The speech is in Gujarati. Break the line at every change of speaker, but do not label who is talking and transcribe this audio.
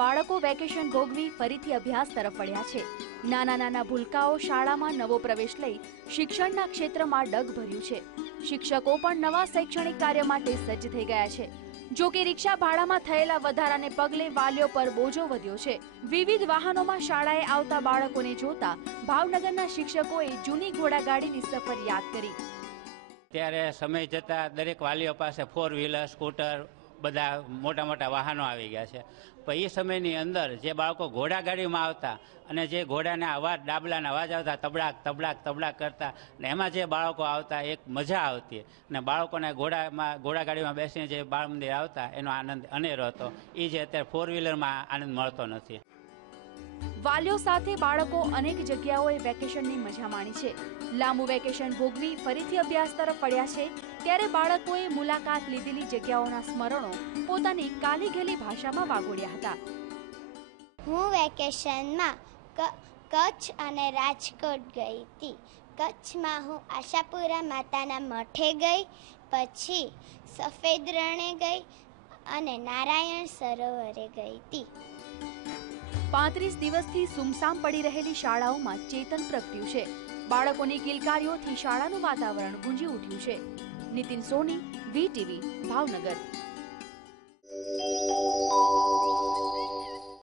બાળકો વેકેશન ભોગવી ફરીથી અભ્યાસ તરફ વળ્યા છે. નાના નાના ભૂલકાઓ શાળામાં નવો પ્રવેશ લઈ શિક્ષણના ક્ષેત્રમાં ડગ ભર્યું છે. શિક્ષકો પણ નવા શૈક્ષણિક કાર્ય માટે સજ્જ થઈ ગયા છે. જો કે રિક્ષા ભાડામાં થયેલા વધારાને પગલે વાલીઓ પર બોજો વધ્યો છે. વિવિધ વાહનોમાં શાળાએ આવતા બાળકોને જોતા ભાવનગરના શિક્ષકોએ જૂની ઘોડાગાડીની સફર યાદ કરી.
ત્યારે સમય જતાં દરેક વાલીઓ પાસે ફોર વ્હીલર સ્કૂટર બધા મોટા મોટા વાહનો આવી ગયા છે. પણ એ સમયની અંદર જે બાળકો ઘોડાગાડીમાં આવતા અને જે ઘોડાના અવાજ, ડાબલાના અવાજ આવતા તબડાક તબડાક તબડાક કરતા ને એમાં જે બાળકો આવતા, એક મજા આવતી. અને બાળકોને ઘોડામાં ઘોડાગાડીમાં બેસીને જે બાળ મંદિર આવતા, એનો આનંદ અનેરો હતો. એ જે અત્યારે ફોર વ્હીલરમાં આનંદ મળતો નથી.
વાલીઓ સાથે બાળકો અનેક જગ્યાઓએ વેકેશનની મજા માણી છે. લાંબુ વેકેશન ભોગવી ફરીથી અભ્યાસ તરફ પડ્યા છે, ત્યારે બાળકોએ મુલાકાત લીધેલી જગ્યાઓના સ્મરણો પોતાની કાલી ઘેલી ભાષામાં વાગોળ્યા હતા.
હું વેકેશનમાં કચ્છ અને રાજકોટ ગઈ હતી. કચ્છમાં હું આશાપુરા માતાના મઠે ગઈ, પછી સફેદ રણે ગઈ અને નારાયણ સરોવરે ગઈ હતી.
પાંત્રીસ દિવસથી સુમસામ પડી રહેલી શાળાઓમાં ચેતન પ્રગટ્યું છે. બાળકોની કિલકારીઓથી શાળાનું વાતાવરણ ગુંજી ઉઠ્યું છે. નીતિન સોની વીટીવી ભાવનગર.